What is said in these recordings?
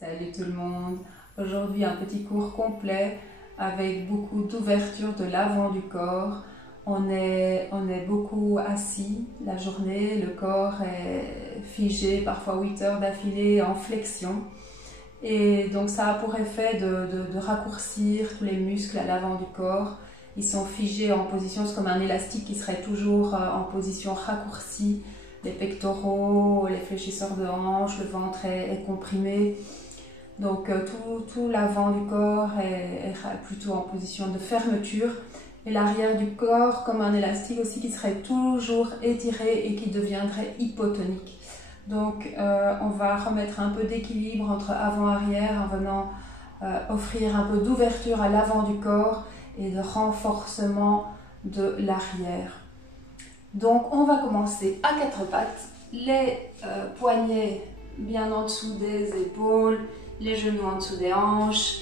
Salut tout le monde! Aujourd'hui un petit cours complet avec beaucoup d'ouverture de l'avant du corps. On est beaucoup assis la journée, le corps est figé, parfois 8 heures d'affilée en flexion. Et donc ça a pour effet de raccourcir tous les muscles à l'avant du corps. Ils sont figés en position, c'est comme un élastique qui serait toujours en position raccourcie. Les pectoraux, les fléchisseurs de hanches, le ventre est comprimé. Donc tout l'avant du corps est plutôt en position de fermeture. Et l'arrière du corps comme un élastique aussi qui serait toujours étiré et qui deviendrait hypotonique. Donc on va remettre un peu d'équilibre entre avant-arrière en venant offrir un peu d'ouverture à l'avant du corps et de renforcement de l'arrière. Donc on va commencer à quatre pattes, les poignets bien en dessous des épaules, les genoux en dessous des hanches.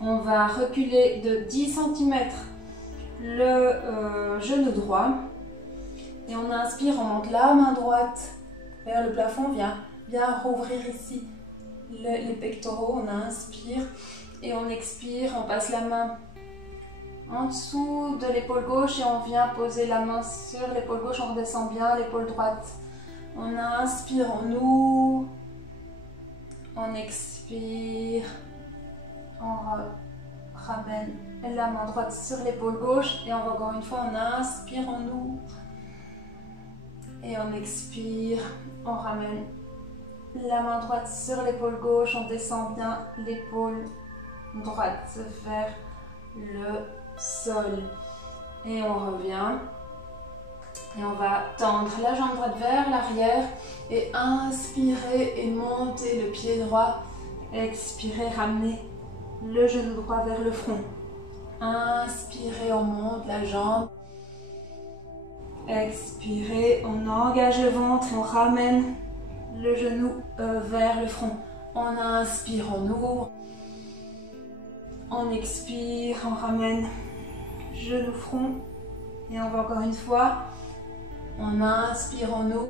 On va reculer de 10 cm le genou droit et on inspire, on monte la main droite vers le plafond, vient bien rouvrir ici les pectoraux. On inspire et on expire, on passe la main en dessous de l'épaule gauche et on vient poser la main sur l'épaule gauche, on redescend bien l'épaule droite. On inspire, on ouvre, on expire, on ramène la main droite sur l'épaule gauche et on va encore une fois, on inspire, on ouvre et on expire, on ramène la main droite sur l'épaule gauche, on descend bien l'épaule droite vers le sol et on revient et on va tendre la jambe droite vers l'arrière et inspirer et monter le pied droit, expirer, ramener le genou droit vers le front, inspirez, on monte la jambe, expirez, on engage le ventre, on ramène le genou vers le front, on inspire, on ouvre, on expire, on ramène genou front et on va encore une fois, on inspire, on ouvre,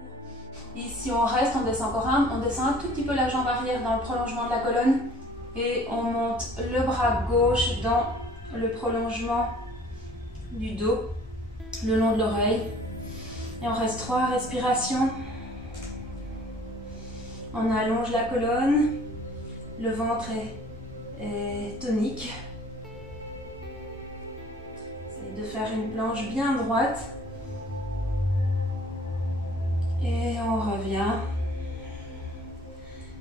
ici on reste, on descend encore on descend un tout petit peu la jambe arrière dans le prolongement de la colonne et on monte le bras gauche dans le prolongement du dos, le long de l'oreille et on reste 3 respirations, on allonge la colonne, le ventre est tonique. Essayez de faire une planche bien droite. Et on revient.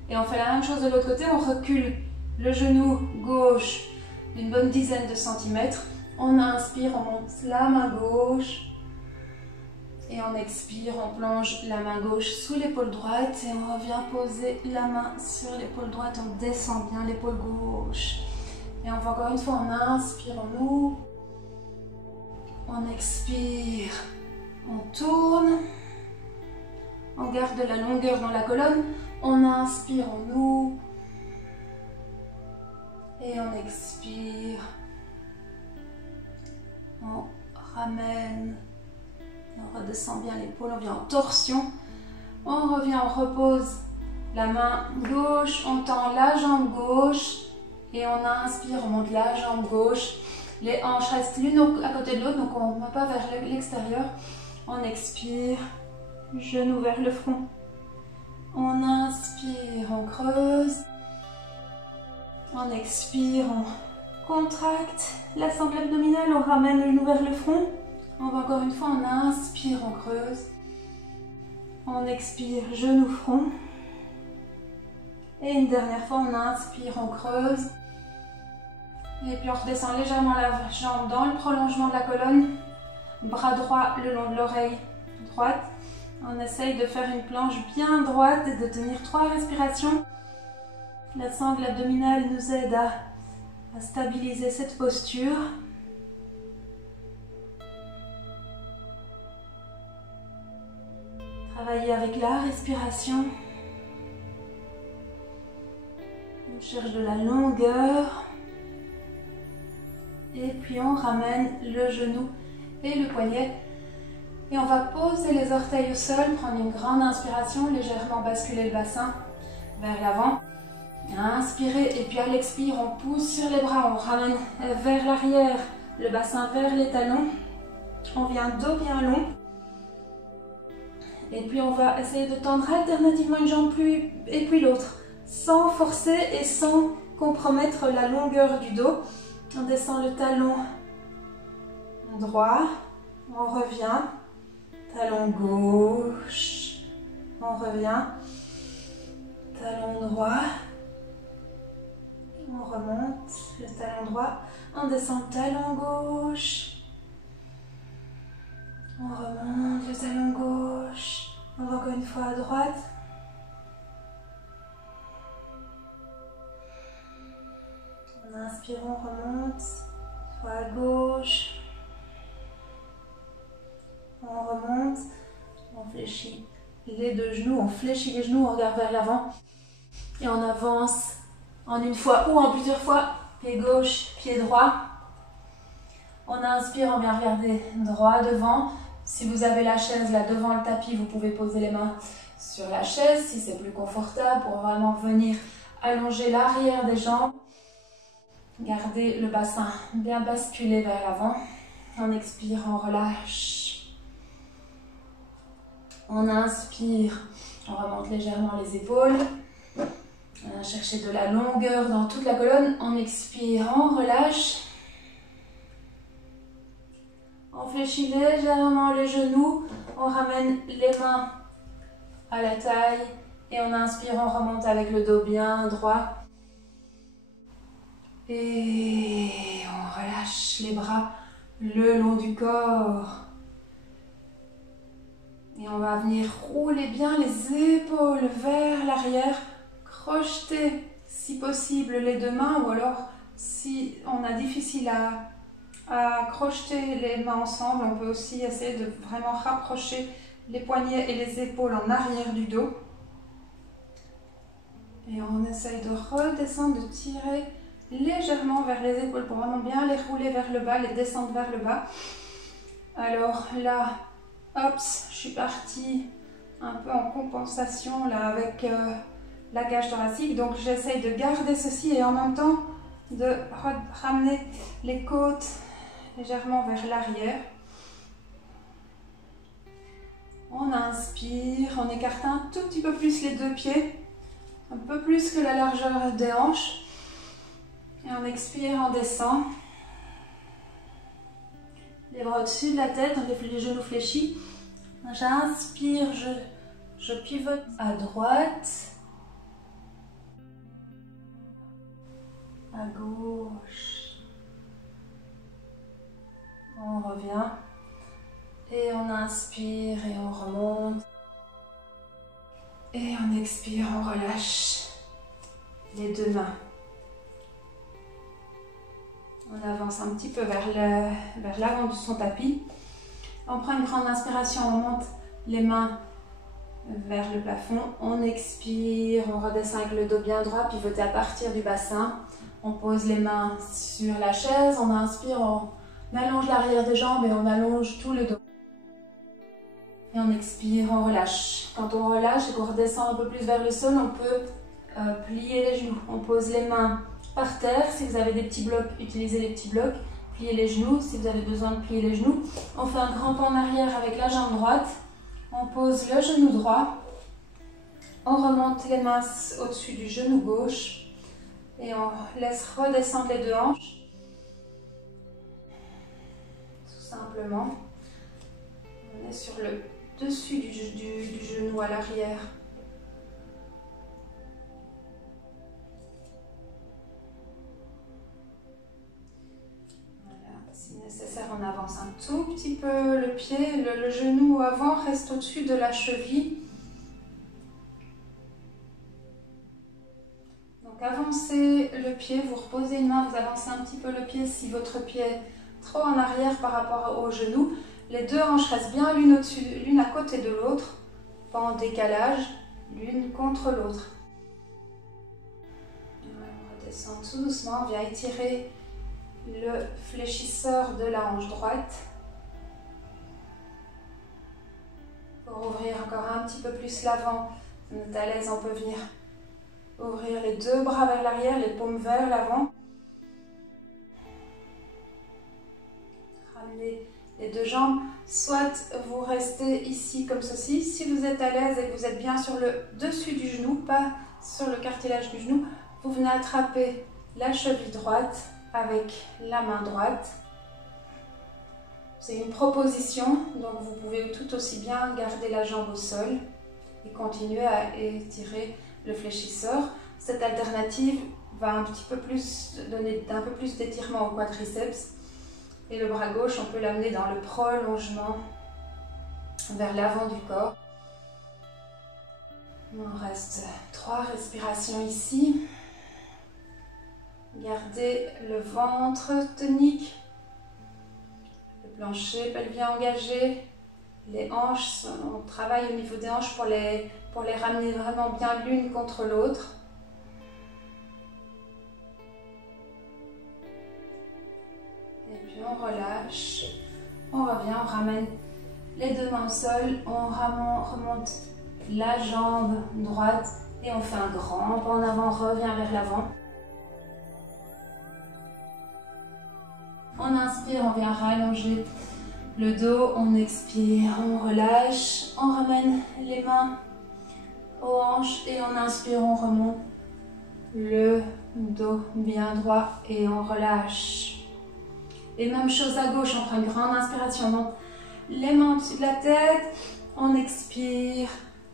Et on fait la même chose de l'autre côté. On recule le genou gauche d'une bonne dizaine de centimètres. On inspire, on monte la main gauche. Et on expire, on plonge la main gauche sous l'épaule droite et on revient poser la main sur l'épaule droite, on descend bien l'épaule gauche. Et on va encore une fois, on inspire, on ouvre, on expire, on tourne, on garde la longueur dans la colonne, on inspire, on ouvre et on expire, on ramène. Et on redescend bien l'épaule, on vient en torsion, on revient, on repose la main gauche, on tend la jambe gauche et on inspire, on monte la jambe gauche, les hanches restent l'une à côté de l'autre, donc on ne va pas vers l'extérieur, on expire, genou vers le front, on inspire, on creuse, on expire, on contracte la sangle abdominale, on ramène le genou vers le front. On va encore une fois, on inspire, on creuse, on expire, genou front, et une dernière fois, on inspire, on creuse, et puis on redescend légèrement la jambe dans le prolongement de la colonne, bras droit le long de l'oreille droite, on essaye de faire une planche bien droite et de tenir 3 respirations, la sangle abdominale nous aide à stabiliser cette posture. Travailler avec la respiration. On cherche de la longueur. Et puis on ramène le genou et le poignet. Et on va poser les orteils au sol, prendre une grande inspiration, légèrement basculer le bassin vers l'avant. Inspirez et puis à l'expire, on pousse sur les bras, on ramène vers l'arrière, le bassin vers les talons. On vient dos bien long. Et puis on va essayer de tendre alternativement une jambe et puis l'autre, sans forcer et sans compromettre la longueur du dos. On descend le talon droit, on revient, talon gauche, on revient, talon droit, on remonte le talon droit, on descend le talon gauche, on remonte le talon gauche, on va encore une fois à droite, on inspire, on remonte, fois à gauche, on remonte, on fléchit les deux genoux, on fléchit les genoux, on regarde vers l'avant et on avance en une fois ou en plusieurs fois, pied gauche, pied droit. On inspire, on vient regarder droit devant. Si vous avez la chaise là devant le tapis, vous pouvez poser les mains sur la chaise si c'est plus confortable pour vraiment venir allonger l'arrière des jambes. Gardez le bassin bien basculé vers l'avant. On expire, on relâche. On inspire, on remonte légèrement les épaules. On va chercher de la longueur dans toute la colonne. On expire, on relâche. On fléchit légèrement les genoux. On ramène les mains à la taille. Et on inspire, on remonte avec le dos bien droit. Et on relâche les bras le long du corps. Et on va venir rouler bien les épaules vers l'arrière. Crocheter si possible les deux mains, ou alors si on a difficile à crocheter les mains ensemble, on peut aussi essayer de vraiment rapprocher les poignets et les épaules en arrière du dos. Et on essaye de redescendre, de tirer légèrement vers les épaules pour vraiment bien les rouler vers le bas, les descendre vers le bas. Alors là, hop, je suis partie un peu en compensation là avec la cage thoracique, donc j'essaye de garder ceci et en même temps de ramener les côtes légèrement vers l'arrière. On inspire, on écarte un tout petit peu plus les deux pieds, un peu plus que la largeur des hanches. Et on expire, on descend. Les bras au-dessus de la tête, les genoux fléchis. J'inspire, je pivote à droite. À gauche. On revient. Et on inspire et on remonte. Et on expire, on relâche les deux mains. On avance un petit peu vers l'avant de son tapis. On prend une grande inspiration, on monte les mains vers le plafond. On expire, on redescend avec le dos bien droit, pivoté à partir du bassin. On pose les mains sur la chaise, on inspire, on allonge l'arrière des jambes et on allonge tout le dos. Et on expire, on relâche. Quand on relâche et qu'on redescend un peu plus vers le sol, on peut plier les genoux. On pose les mains par terre. Si vous avez des petits blocs, utilisez les petits blocs. Pliez les genoux si vous avez besoin de plier les genoux. On fait un grand pas en arrière avec la jambe droite. On pose le genou droit. On remonte les mains au-dessus du genou gauche. Et on laisse redescendre les deux hanches. Tout simplement. On est sur le dessus du genou à l'arrière. Voilà. Si nécessaire, on avance un tout petit peu le pied. Le genou avant reste au-dessus de la cheville. Donc avancez le pied, vous reposez une main, vous avancez un petit peu le pied si votre pied est trop en arrière par rapport au genou. Les deux hanches restent bien l'une à côté de l'autre, pas en décalage, l'une contre l'autre. On redescend tout doucement, on vient étirer le fléchisseur de la hanche droite. Pour ouvrir encore un petit peu plus l'avant, on est à l'aise, on peut venir Ouvrir les deux bras vers l'arrière, les paumes vers l'avant. Ramenez les deux jambes. Soit vous restez ici comme ceci. Si vous êtes à l'aise et que vous êtes bien sur le dessus du genou, pas sur le cartilage du genou, vous venez attraper la cheville droite avec la main droite. C'est une proposition, donc vous pouvez tout aussi bien garder la jambe au sol et continuer à étirer le fléchisseur. Cette alternative va un petit peu plus donner un peu plus d'étirement au quadriceps. Et le bras gauche, on peut l'amener dans le prolongement vers l'avant du corps. Il en reste 3 respirations ici. Gardez le ventre tonique, le plancher pelvien engagé, les hanches, on travaille au niveau des hanches pour les ramener vraiment bien l'une contre l'autre. Et puis on relâche, on revient, on ramène les deux mains au sol, on remonte la jambe droite et on fait un grand pas en avant, on revient vers l'avant. On inspire, on vient rallonger le dos, on expire, on relâche, on ramène les mains aux hanches et on inspire, on remonte le dos bien droit et on relâche. Et même chose à gauche, on prend une grande inspiration, on monte les mains au-dessus de la tête, on expire,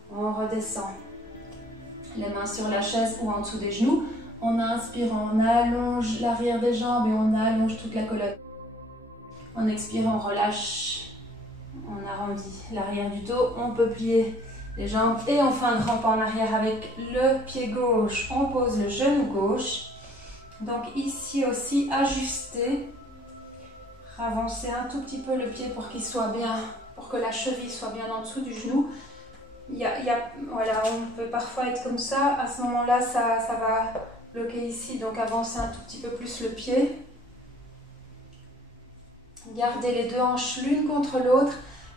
on redescend. Les mains sur la chaise ou en dessous des genoux. On inspire, on allonge l'arrière des jambes et on allonge toute la colonne. On expire, on relâche, on arrondit l'arrière du dos, on peut plier les jambes et on fait un grand pas en arrière avec le pied gauche. On pose le genou gauche. Donc ici aussi, ajuster, avancer un tout petit peu le pied pour qu'il soit bien, pour que la cheville soit bien en dessous du genou. Voilà, on peut parfois être comme ça. À ce moment-là, ça va bloquer ici, donc avancer un tout petit peu plus le pied. Gardez les deux hanches l'une contre l'autre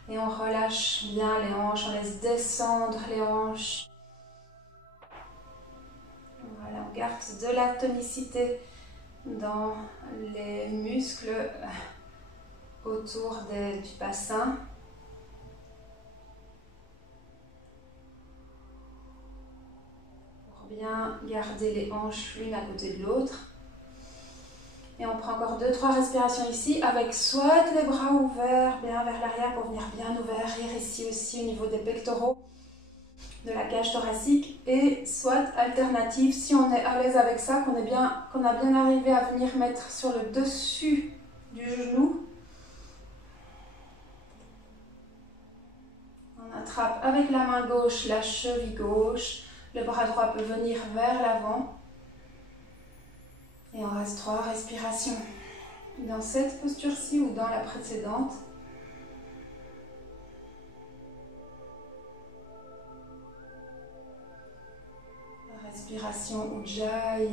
et on relâche bien les hanches, on laisse descendre les hanches. Voilà, on garde de la tonicité dans les muscles autour du bassin. Bien garder les hanches l'une à côté de l'autre. Et on prend encore 2-3 respirations ici avec soit les bras ouverts bien vers l'arrière pour venir bien ouvrir ici aussi au niveau des pectoraux, de la cage thoracique, et soit alternative si on est à l'aise avec ça, qu'on a bien arrivé à venir mettre sur le dessus du genou. On attrape avec la main gauche la cheville gauche. Le bras droit peut venir vers l'avant. Et on reste 3 respirations. Dans cette posture-ci ou dans la précédente. La respiration Ujjayi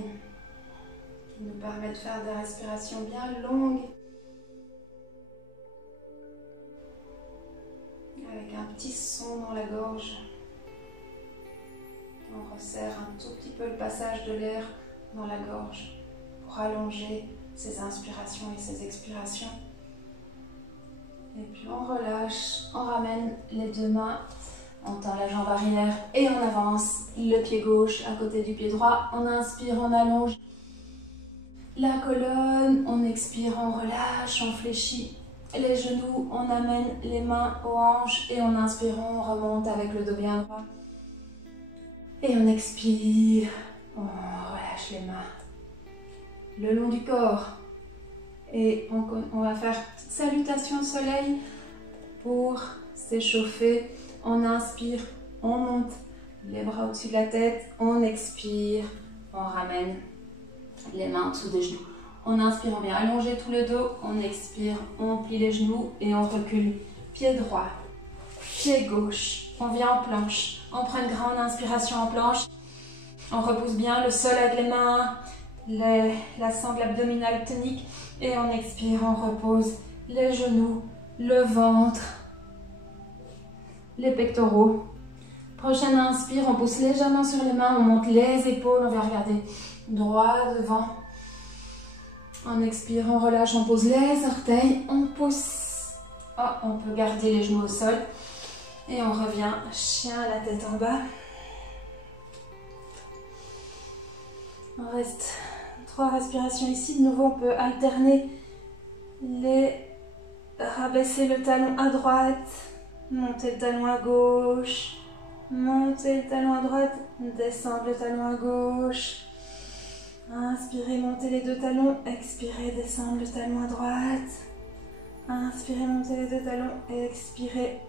qui nous permet de faire des respirations bien longues. Avec un petit son dans la gorge. On resserre un tout petit peu le passage de l'air dans la gorge pour allonger ses inspirations et ses expirations. Et puis on relâche, on ramène les deux mains, on tend la jambe arrière et on avance le pied gauche à côté du pied droit. On inspire, on allonge la colonne, on expire, on relâche, on fléchit les genoux, on amène les mains aux hanches et en inspirant, on remonte avec le dos bien droit. Et on expire, on relâche les mains le long du corps. Et on va faire salutation au soleil pour s'échauffer. On inspire, on monte les bras au-dessus de la tête. On expire, on ramène les mains en dessous des genoux. On inspire, on vient allonger tout le dos. On expire, on plie les genoux et on recule. Pied droit, pied gauche. On vient en planche. On prend une grande inspiration en planche. On repousse bien le sol avec les mains, la sangle abdominale tonique. Et on expire, on repose les genoux, le ventre, les pectoraux. Prochaine inspire, on pousse légèrement sur les mains, on monte les épaules, on va regarder droit devant. On expire, on relâche, on pose les orteils, on pousse. Oh, on peut garder les genoux au sol. Et on revient, chien, la tête en bas. On reste 3 respirations ici. De nouveau, on peut alterner rabaisser le talon à droite, monter le talon à gauche, monter le talon à droite, descendre le talon à gauche. Inspirez, montez les 2 talons, expirez, descendre le talon à droite. Inspirez, montez les 2 talons, expirez,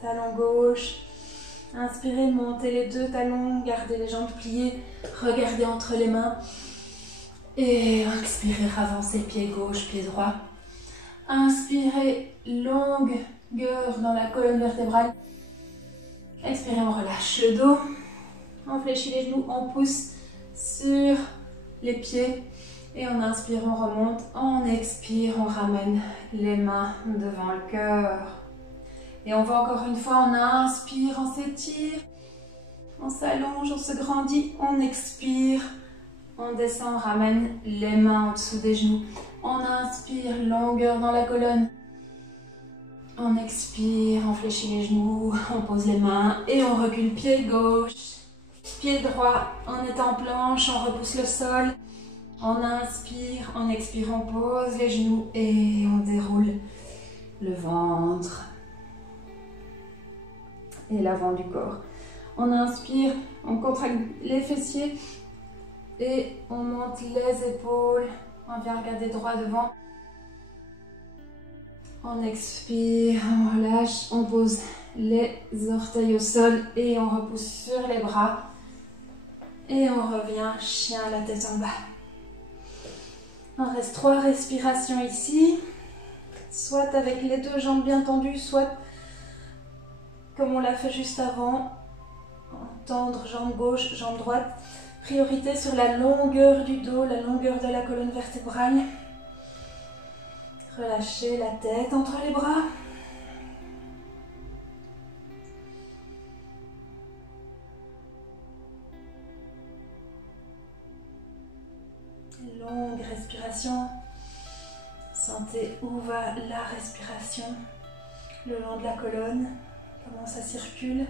talon gauche. Inspirez, montez les 2 talons, gardez les jambes pliées, regardez entre les mains. Et expirez, avancez, pied gauche, pied droit. Inspirez, longueur dans la colonne vertébrale. Expirez, on relâche le dos. On fléchit les genoux, on pousse sur les pieds. Et on inspire, on remonte. On expire, on ramène les mains devant le cœur. Et on va encore une fois, on inspire, on s'étire. On s'allonge, on se grandit. On expire. On descend, on ramène les mains en dessous des genoux. On inspire, longueur dans la colonne. On expire, on fléchit les genoux, on pose les mains et on recule pied gauche, pied droit. On est en planche, on repousse le sol. On inspire, on expire, on pose les genoux et on déroule le ventre et l'avant du corps. On inspire, on contracte les fessiers et on monte les épaules. On vient regarder droit devant. On expire, on relâche, on pose les orteils au sol et on repousse sur les bras. Et on revient, chien, la tête en bas. On reste 3 respirations ici. Soit avec les 2 jambes bien tendues, soit comme on l'a fait juste avant. Tendre jambe gauche, jambe droite. Priorité sur la longueur du dos, la longueur de la colonne vertébrale. Relâchez la tête entre les bras. Longue respiration. Sentez où va la respiration le long de la colonne, comment ça circule.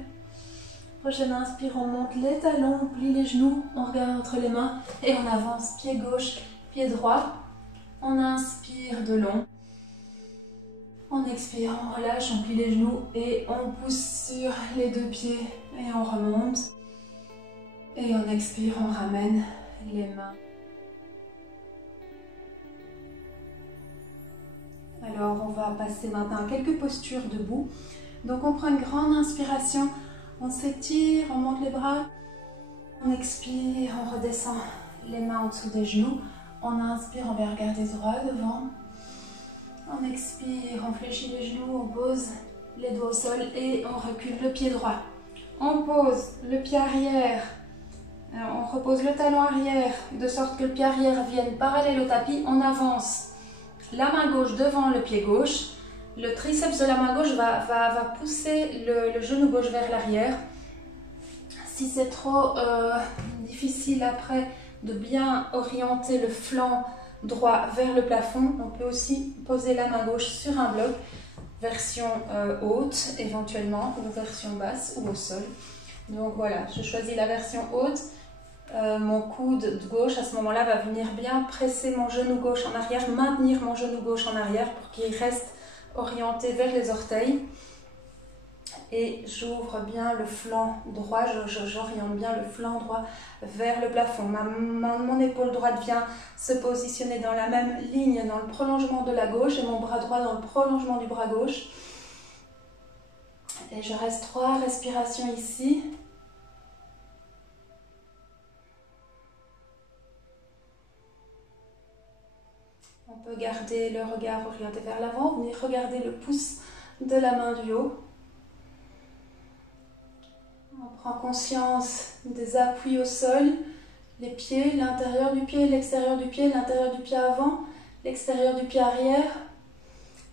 Prochaine inspire, on monte les talons, on plie les genoux, on regarde entre les mains et on avance pied gauche, pied droit. On inspire de long. On expire, on relâche, on plie les genoux et on pousse sur les 2 pieds et on remonte. Et on expire, on ramène les mains. Alors on va passer maintenant à quelques postures debout. Donc on prend une grande inspiration. On s'étire, on monte les bras, on expire, on redescend les mains en dessous des genoux. On inspire, on va regarder droit devant. On expire, on fléchit les genoux, on pose les doigts au sol et on recule le pied droit. On pose le pied arrière, on repose le talon arrière de sorte que le pied arrière vienne parallèle au tapis. On avance la main gauche devant le pied gauche. Le triceps de la main gauche va pousser le genou gauche vers l'arrière. Si c'est trop difficile après de bien orienter le flanc droit vers le plafond, on peut aussi poser la main gauche sur un bloc, version haute éventuellement, ou version basse ou au sol. Donc voilà, je choisis la version haute. Mon coude de gauche à ce moment-là va venir bien presser mon genou gauche en arrière, maintenir mon genou gauche en arrière pour qu'il reste orienté vers les orteils. Et j'ouvre bien le flanc droit, j'oriente bien le flanc droit vers le plafond. Mon épaule droite vient se positionner dans la même ligne, dans le prolongement de la gauche, et mon bras droit dans le prolongement du bras gauche. Et je reste 3 respirations ici. On peut garder le regard orienté vers l'avant, venir regarder le pouce de la main du haut. On prend conscience des appuis au sol, les pieds, l'intérieur du pied, l'extérieur du pied, l'intérieur du pied avant, l'extérieur du pied arrière.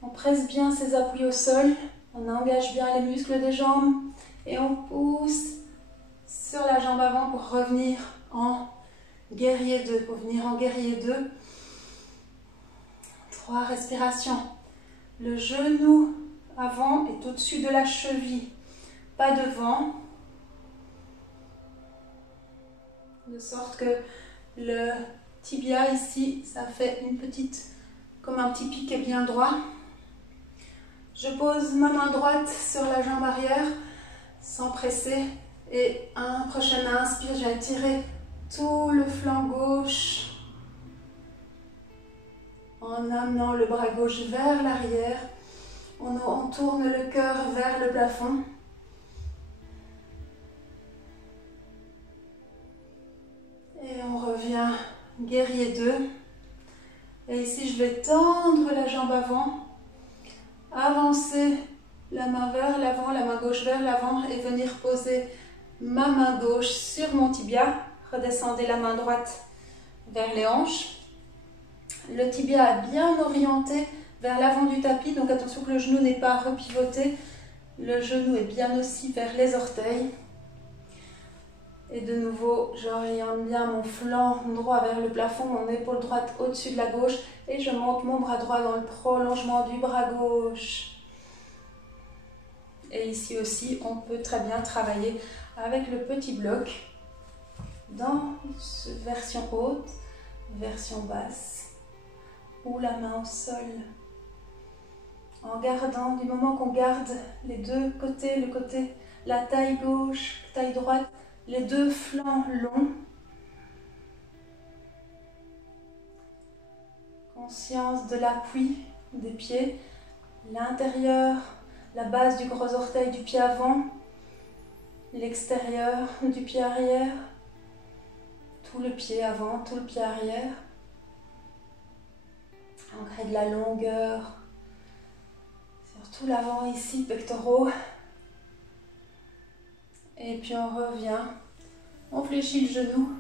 On presse bien ces appuis au sol, on engage bien les muscles des jambes et on pousse sur la jambe avant pour revenir en guerrier 2. Pour venir en guerrier 2, 3 respirations. Le genou avant est au-dessus de la cheville, pas devant. De sorte que le tibia ici, ça fait une petite, comme un petit piqué bien droit. Je pose ma main droite sur la jambe arrière, sans presser. Et un prochain inspire, je vais étirer tout le flanc gauche en amenant le bras gauche vers l'arrière. On tourne le cœur vers le plafond. Et on revient guerrier 2. Et ici, je vais tendre la jambe avant, avancer la main vers l'avant, la main gauche vers l'avant et venir poser ma main gauche sur mon tibia. Redescendez la main droite vers les hanches. Le tibia est bien orienté vers l'avant du tapis, donc attention que le genou n'est pas repivoté. Le genou est bien aussi vers les orteils. Et de nouveau, j'oriente bien mon flanc droit vers le plafond, mon épaule droite au-dessus de la gauche et je monte mon bras droit dans le prolongement du bras gauche. Et ici aussi, on peut très bien travailler avec le petit bloc dans version haute, version basse ou la main au sol. En gardant, du moment qu'on garde les deux côtés, la taille gauche, taille droite, les deux flancs longs. Conscience de l'appui des pieds, l'intérieur, la base du gros orteil du pied avant, l'extérieur du pied arrière, tout le pied avant, tout le pied arrière. On crée de la longueur, surtout l'avant ici, pectoraux. Et puis on revient, on fléchit le genou,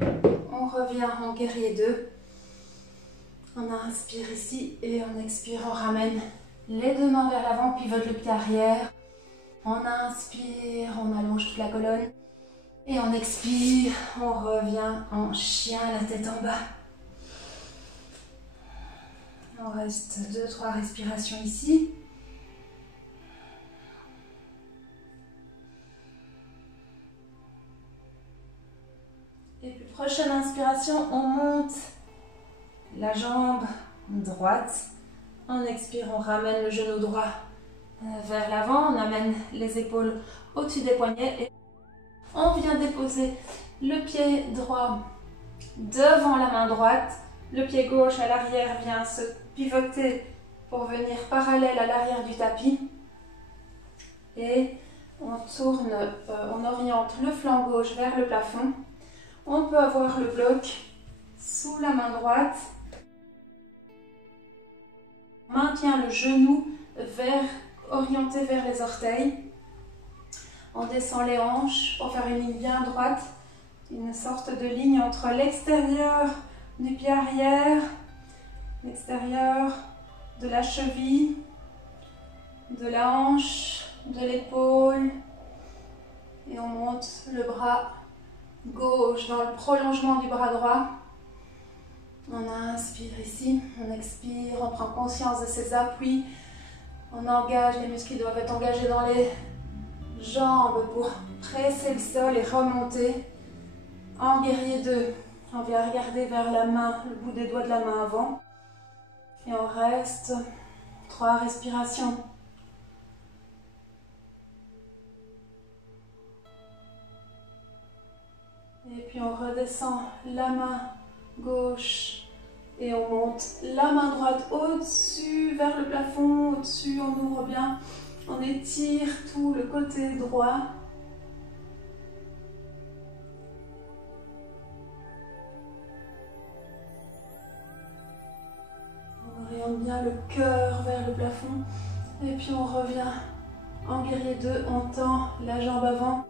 on revient en guerrier 2. On inspire ici et on expire, on ramène les deux mains vers l'avant, pivote le pied arrière. On inspire, on allonge toute la colonne. Et on expire, on revient en chien, la tête en bas. On reste 2-3 respirations ici. Et puis prochaine inspiration, on monte la jambe droite. On expire, on ramène le genou droit vers l'avant. On amène les épaules au-dessus des poignets. Et on vient déposer le pied droit devant la main droite. Le pied gauche à l'arrière vient se pivoter pour venir parallèle à l'arrière du tapis. Et on tourne, on oriente le flanc gauche vers le plafond. On peut avoir le bloc sous la main droite. On maintient le genou orienté vers les orteils. On descend les hanches pour faire une ligne bien droite. Une sorte de ligne entre l'extérieur du pied arrière, l'extérieur de la cheville, de la hanche, de l'épaule. Et on monte le bras gauche dans le prolongement du bras droit. On inspire ici, on expire, on prend conscience de ses appuis. On engage, les muscles doivent être engagés dans les jambes pour presser le sol et remonter. En guerrier 2, on vient regarder vers la main, le bout des doigts de la main avant. Et on reste 3 respirations. Et puis on redescend la main gauche et on monte la main droite au-dessus, vers le plafond, au-dessus, on ouvre bien, on étire tout le côté droit. On oriente bien le cœur vers le plafond et puis on revient en guerrier 2, on tend la jambe avant.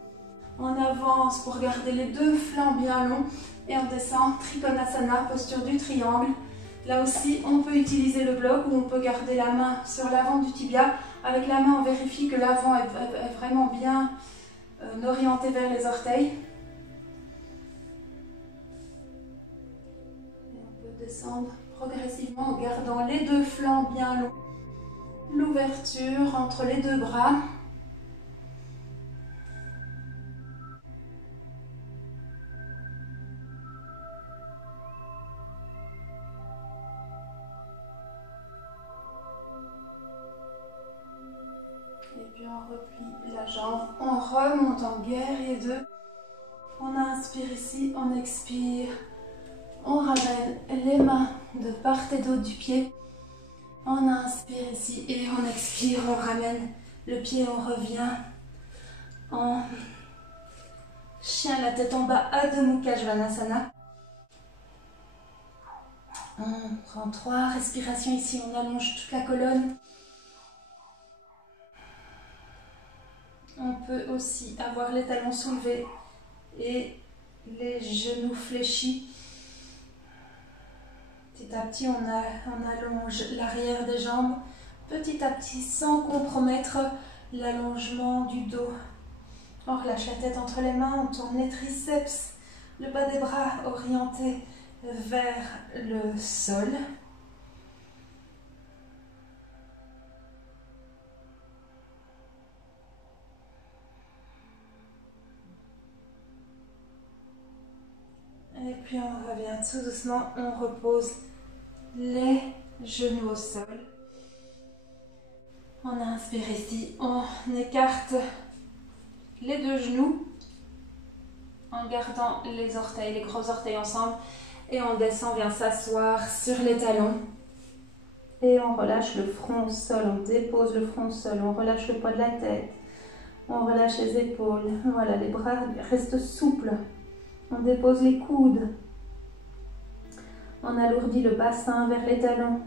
On avance pour garder les deux flancs bien longs et on descend Trikonasana, posture du triangle. Là aussi, on peut utiliser le bloc ou on peut garder la main sur l'avant du tibia. Avec la main, on vérifie que l'avant est vraiment bien orienter vers les orteils. Et on peut descendre progressivement en gardant les deux flancs bien longs. L'ouverture entre les deux bras. Et puis on replie la jambe, on remonte en guerrier 2. On inspire ici, on expire. On ramène les mains de part et d'autre du pied. On inspire ici et on expire, on ramène le pied, on revient en chien, la tête en bas, Adho Mukha Svanasana. On prend 3 respirations ici, on allonge toute la colonne. On peut aussi avoir les talons soulevés et les genoux fléchis. Petit à petit, on allonge l'arrière des jambes, petit à petit, sans compromettre l'allongement du dos. On relâche la tête entre les mains, on tourne les triceps, le bas des bras orienté vers le sol. Et puis on revient tout doucement, on repose les genoux au sol. On inspire ici, on écarte les deux genoux en gardant les orteils, les gros orteils ensemble. Et on descend, vient s'asseoir sur les talons. Et on relâche le front au sol, on dépose le front au sol, on relâche le poids de la tête. On relâche les épaules, voilà, les bras restent souples. On dépose les coudes. On alourdit le bassin vers les talons.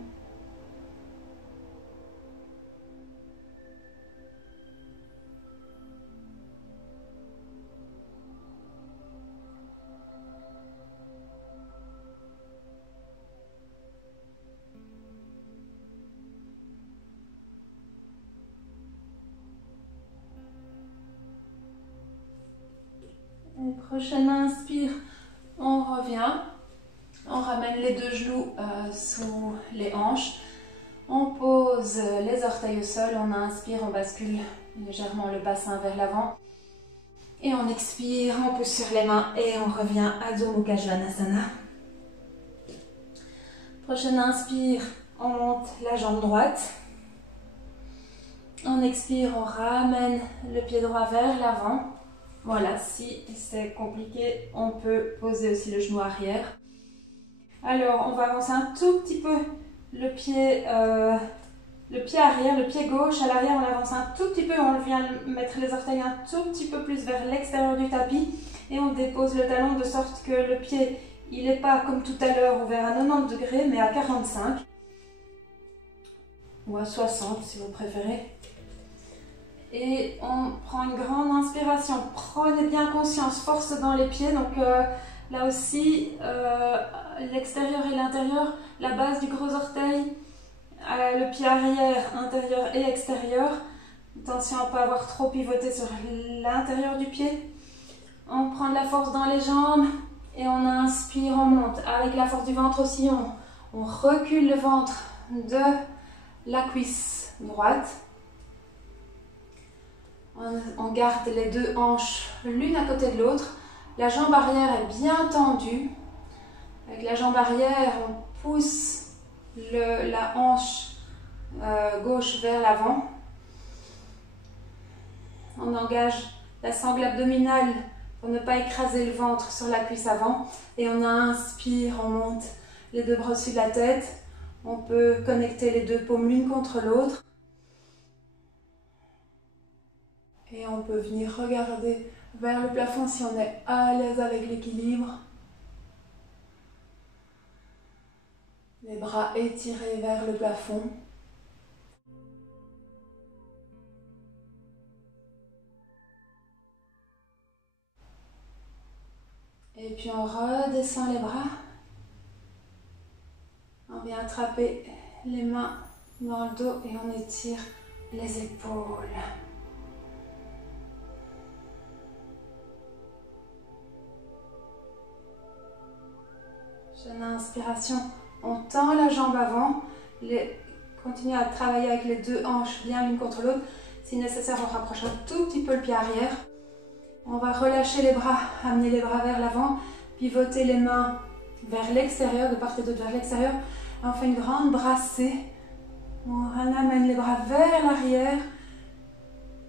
Et prochaine inspire, on revient. On ramène les deux genoux sous les hanches. On pose les orteils au sol. On inspire, on bascule légèrement le bassin vers l'avant. Et on expire, on pousse sur les mains et on revient à Adho Mukha Svanasana. Prochaine inspire, on monte la jambe droite. On expire, on ramène le pied droit vers l'avant. Voilà, si c'est compliqué, on peut poser aussi le genou arrière. Alors, on va avancer un tout petit peu le pied arrière, le pied gauche à l'arrière, on avance un tout petit peu, on vient mettre les orteils un tout petit peu plus vers l'extérieur du tapis et on dépose le talon de sorte que le pied, il n'est pas comme tout à l'heure ouvert à 90 degrés, mais à 45 ou à 60 si vous préférez. Et on prend une grande inspiration, prenez bien conscience, force dans les pieds, donc là aussi, l'extérieur et l'intérieur, la base du gros orteil, le pied arrière, intérieur et extérieur. Attention à ne pas avoir trop pivoté sur l'intérieur du pied. On prend de la force dans les jambes et on inspire, on monte. Avec la force du ventre aussi, on recule le ventre de la cuisse droite. On garde les deux hanches l'une à côté de l'autre. La jambe arrière est bien tendue. Avec la jambe arrière, on pousse la hanche gauche vers l'avant. On engage la sangle abdominale pour ne pas écraser le ventre sur la cuisse avant. Et on inspire, on monte les deux bras au-dessus de la tête. On peut connecter les deux paumes l'une contre l'autre. Et on peut venir regarder vers le plafond si on est à l'aise avec l'équilibre. Les bras étirés vers le plafond. Et puis on redescend les bras. On vient attraper les mains dans le dos et on étire les épaules. Prochaine inspiration, on tend la jambe avant. Continuez à travailler avec les deux hanches bien l'une contre l'autre. Si nécessaire, on rapproche un tout petit peu le pied arrière. On va relâcher les bras, amener les bras vers l'avant, pivoter les mains vers l'extérieur, de part et d'autre vers l'extérieur. On fait une grande brassée. On amène les bras vers l'arrière.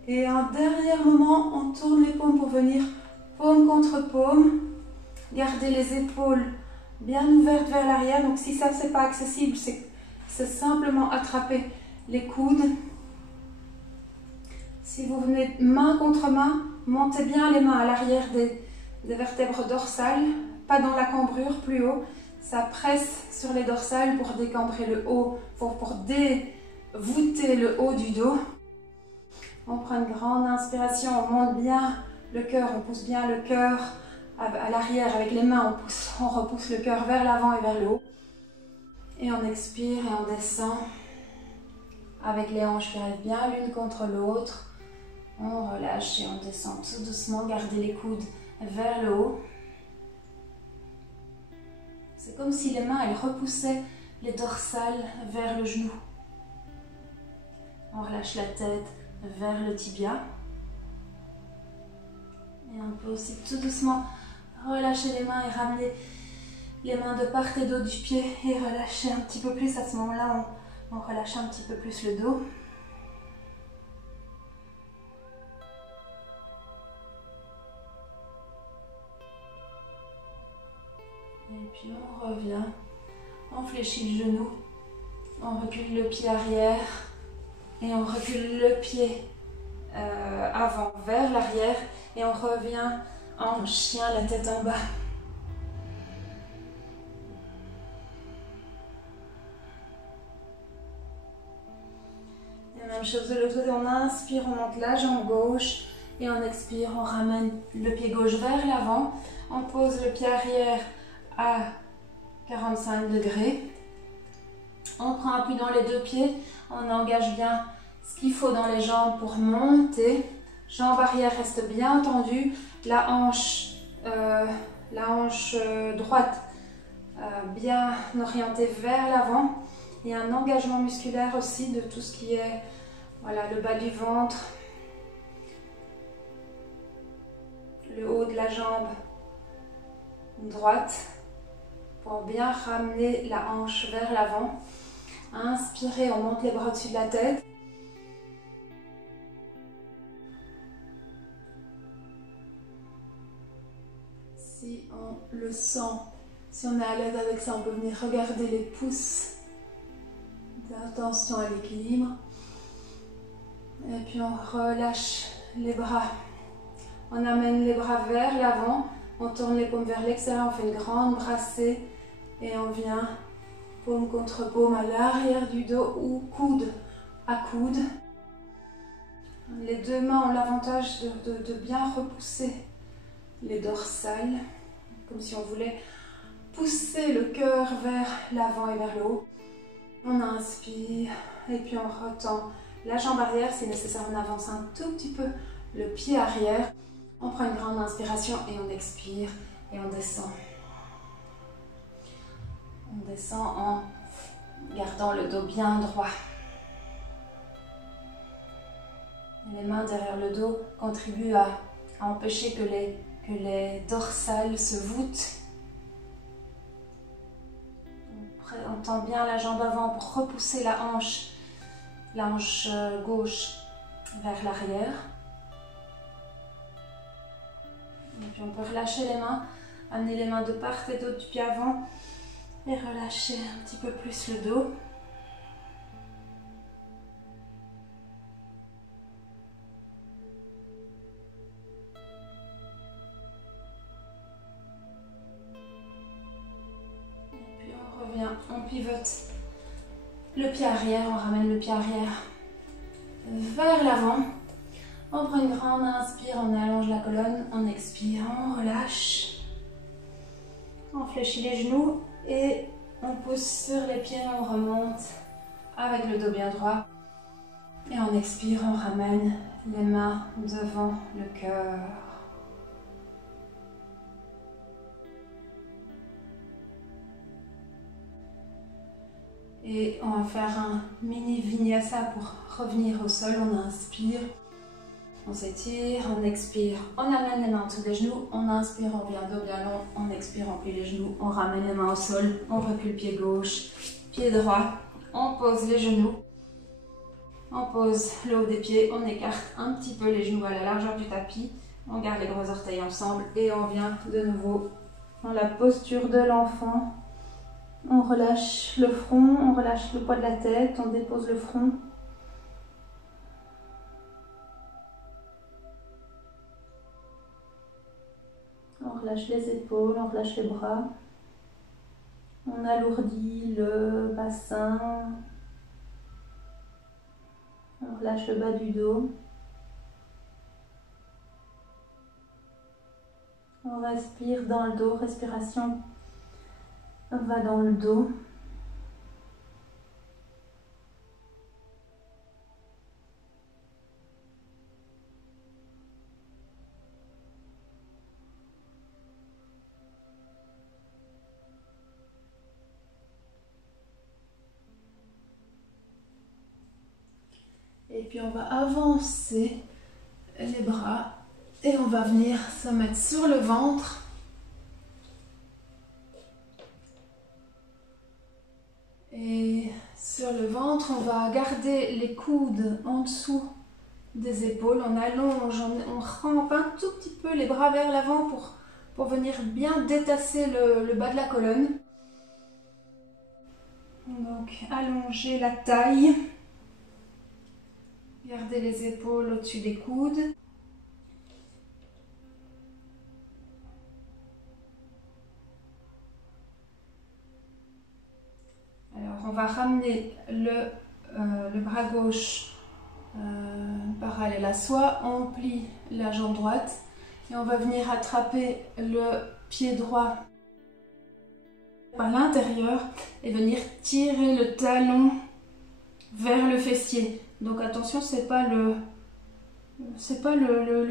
Et un dernier moment, on tourne les paumes pour venir paume contre paume. Gardez les épaules bien ouvertes vers l'arrière. Donc si ça, c'est pas accessible, c'est simplement attraper les coudes. Si vous venez main contre main, montez bien les mains à l'arrière des vertèbres dorsales, pas dans la cambrure, plus haut. Ça presse sur les dorsales pour décambrer le haut, pour dévoûter le haut du dos. On prend une grande inspiration, on monte bien le cœur, on pousse bien le cœur à l'arrière avec les mains, on repousse le cœur vers l'avant et vers le haut. Et on expire et on descend avec les hanches qui arrivent bien l'une contre l'autre. On relâche et on descend tout doucement, gardez les coudes vers le haut. C'est comme si les mains, elles repoussaient les dorsales vers le genou. On relâche la tête vers le tibia. Et on peut aussi tout doucement relâcher les mains et ramener les mains de part et d'autre du pied et relâcher un petit peu plus. À ce moment-là, on relâche un petit peu plus le dos. Et puis on revient, on fléchit le genou, on recule le pied arrière et on recule le pied avant vers l'arrière et on revient en chien, la tête en bas. Et même chose de l'autre côté, on inspire, on monte la jambe gauche et on expire, on ramène le pied gauche vers l'avant, on pose le pied arrière à 45 degrés. On prend appui dans les deux pieds, on engage bien ce qu'il faut dans les jambes pour monter. Jambe arrière reste bien tendue, la hanche droite bien orientée vers l'avant. Il y a un engagement musculaire aussi de tout ce qui est le bas du ventre, le haut de la jambe droite, pour bien ramener la hanche vers l'avant. Inspirez, on monte les bras au-dessus de la tête. Si on le sent, si on est à l'aise avec ça, on peut venir regarder les pouces d'attention à l'équilibre. Et puis on relâche les bras. On amène les bras vers l'avant. On tourne les paumes vers l'extérieur, on fait une grande brassée et on vient paume contre paume à l'arrière du dos ou coude à coude. Les deux mains ont l'avantage de bien repousser les dorsales, comme si on voulait pousser le cœur vers l'avant et vers le haut. On inspire et puis on retend la jambe arrière, si nécessaire on avance un tout petit peu le pied arrière. On prend une grande inspiration et on expire et on descend. On descend en gardant le dos bien droit. Les mains derrière le dos contribuent à empêcher que les dorsales se voûtent. On tend bien la jambe avant pour repousser la hanche gauche vers l'arrière. Et puis on peut relâcher les mains, amener les mains de part et d'autre du pied avant et relâcher un petit peu plus le dos. Et puis on revient, on pivote le pied arrière, on ramène le pied arrière vers l'avant. On prend une grande inspire, on allonge la colonne, on expire, on relâche. On fléchit les genoux et on pousse sur les pieds, on remonte avec le dos bien droit. Et on expire, on ramène les mains devant le cœur. Et on va faire un mini vinyasa pour revenir au sol. On inspire, on s'étire, on expire, on amène les mains en dessous des genoux, on inspire, on vient dos bien long, on expire, on plie les genoux, on ramène les mains au sol, on recule pied gauche, pied droit, on pose les genoux, on pose le haut des pieds, on écarte un petit peu les genoux à la largeur du tapis, on garde les gros orteils ensemble et on vient de nouveau dans la posture de l'enfant. On relâche le front, on relâche le poids de la tête, on dépose le front. On relâche les épaules, on relâche les bras. On alourdit le bassin. On relâche le bas du dos. On respire dans le dos, respiration va dans le dos. Et puis on va avancer les bras et on va venir se mettre sur le ventre. Et sur le ventre, on va garder les coudes en dessous des épaules. On allonge, on rampe un tout petit peu les bras vers l'avant pour venir bien détasser le bas de la colonne. Donc allonger la taille. Gardez les épaules au-dessus des coudes. Alors, on va ramener le bras gauche parallèle à soi. On plie la jambe droite et on va venir attraper le pied droit par l'intérieur et venir tirer le talon vers le fessier. Donc attention, c'est pas le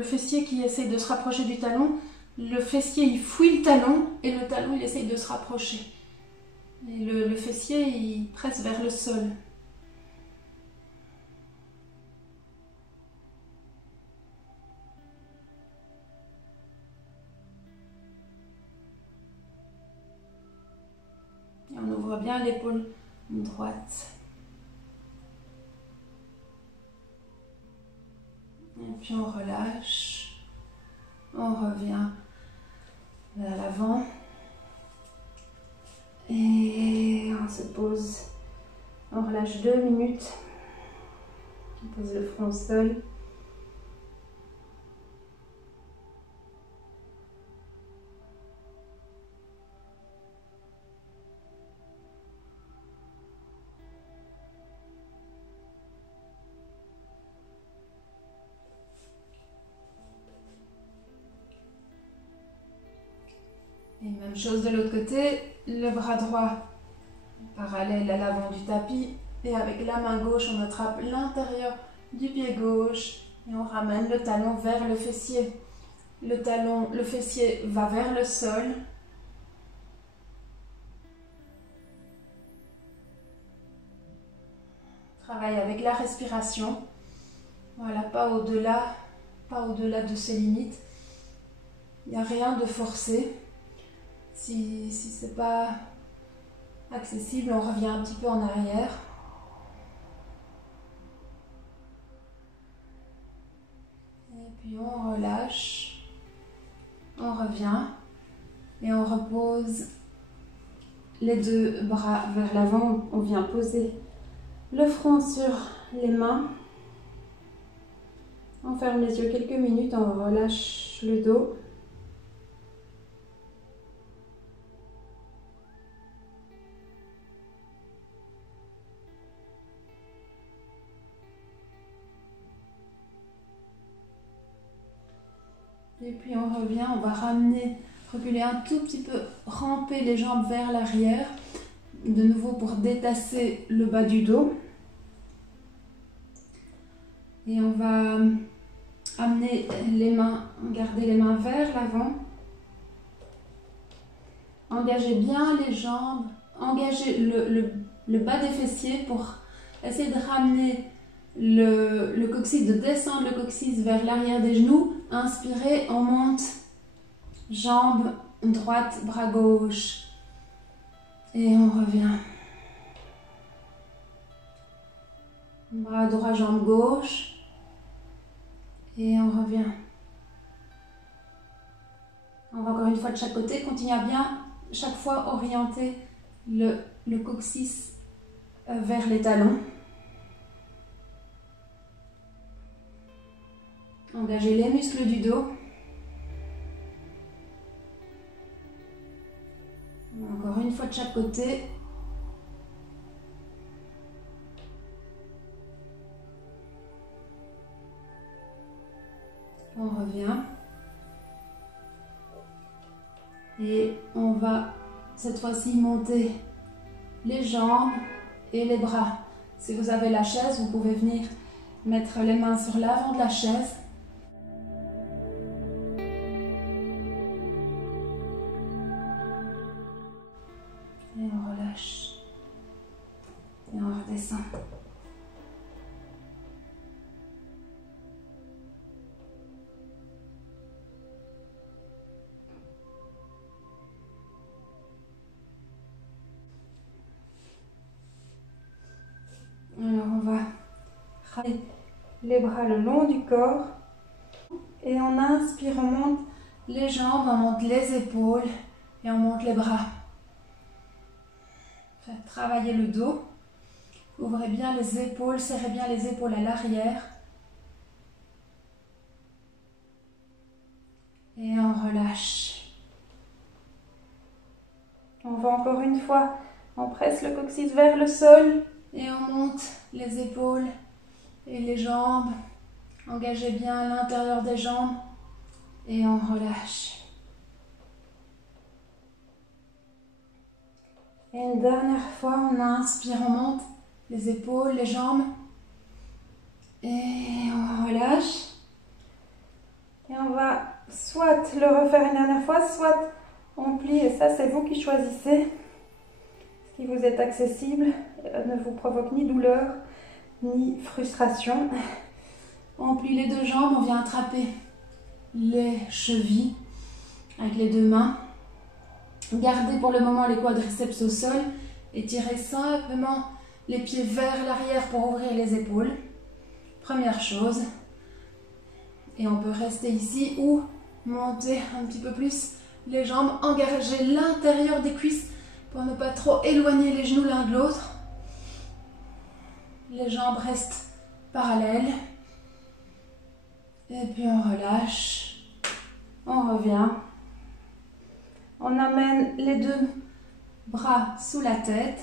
fessier qui essaye de se rapprocher du talon. Le fessier il fouille le talon et le talon il essaye de se rapprocher. Et le fessier il presse vers le sol. Et on ouvre bien l'épaule droite. Et puis on relâche, on revient vers l'avant et on se pose, on relâche 2 minutes, on pose le front au sol. Et même chose de l'autre côté, le bras droit parallèle à l'avant du tapis et avec la main gauche on attrape l'intérieur du pied gauche et on ramène le talon vers le fessier. Le fessier va vers le sol. Travaille avec la respiration. Voilà, pas au-delà de ses limites. Il n'y a rien de forcé. Si ce n'est pas accessible, on revient un petit peu en arrière. Et puis on relâche, on revient et on repose les 2 bras vers l'avant. On vient poser le front sur les mains. On ferme les yeux quelques minutes, on relâche le dos. Et puis on revient, on va reculer un tout petit peu, ramper les jambes vers l'arrière, de nouveau pour détasser le bas du dos. Et on va amener les mains, garder les mains vers l'avant. Engagez bien les jambes, engagez le bas des fessiers pour essayer de ramener le coccyx, de descendre le coccyx vers l'arrière des genoux. Inspirez, on monte, jambe droite, bras gauche. Et on revient. Bras droit, jambe gauche. Et on revient. On va encore une fois de chaque côté. Continuez à bien, chaque fois, orienter le coccyx vers les talons. Engagez les muscles du dos. Encore une fois de chaque côté. On revient. Et on va cette fois-ci monter les jambes et les bras. Si vous avez la chaise, vous pouvez venir mettre les mains sur l'avant de la chaise. Et on relâche. Et on redescend. Alors on va ramener les bras le long du corps. Et on inspire, on monte les jambes, on monte les épaules et on monte les bras. Faites travailler le dos. Ouvrez bien les épaules, serrez bien les épaules à l'arrière. Et on relâche. On va encore une fois, on presse le coccyx vers le sol et on monte les épaules et les jambes. Engagez bien l'intérieur des jambes et on relâche. Et une dernière fois, on inspire, on monte les épaules, les jambes et on relâche. Et on va soit le refaire une dernière fois, soit on plie, et ça c'est vous qui choisissez ce qui vous est accessible, ne vous provoque ni douleur ni frustration. On plie les deux jambes, on vient attraper les chevilles avec les deux mains. Gardez pour le moment les quadriceps au sol et tirez simplement les pieds vers l'arrière pour ouvrir les épaules. Première chose. Et on peut rester ici ou monter un petit peu plus les jambes. Engagez l'intérieur des cuisses pour ne pas trop éloigner les genoux l'un de l'autre. Les jambes restent parallèles. Et puis on relâche. On revient. On amène les deux bras sous la tête.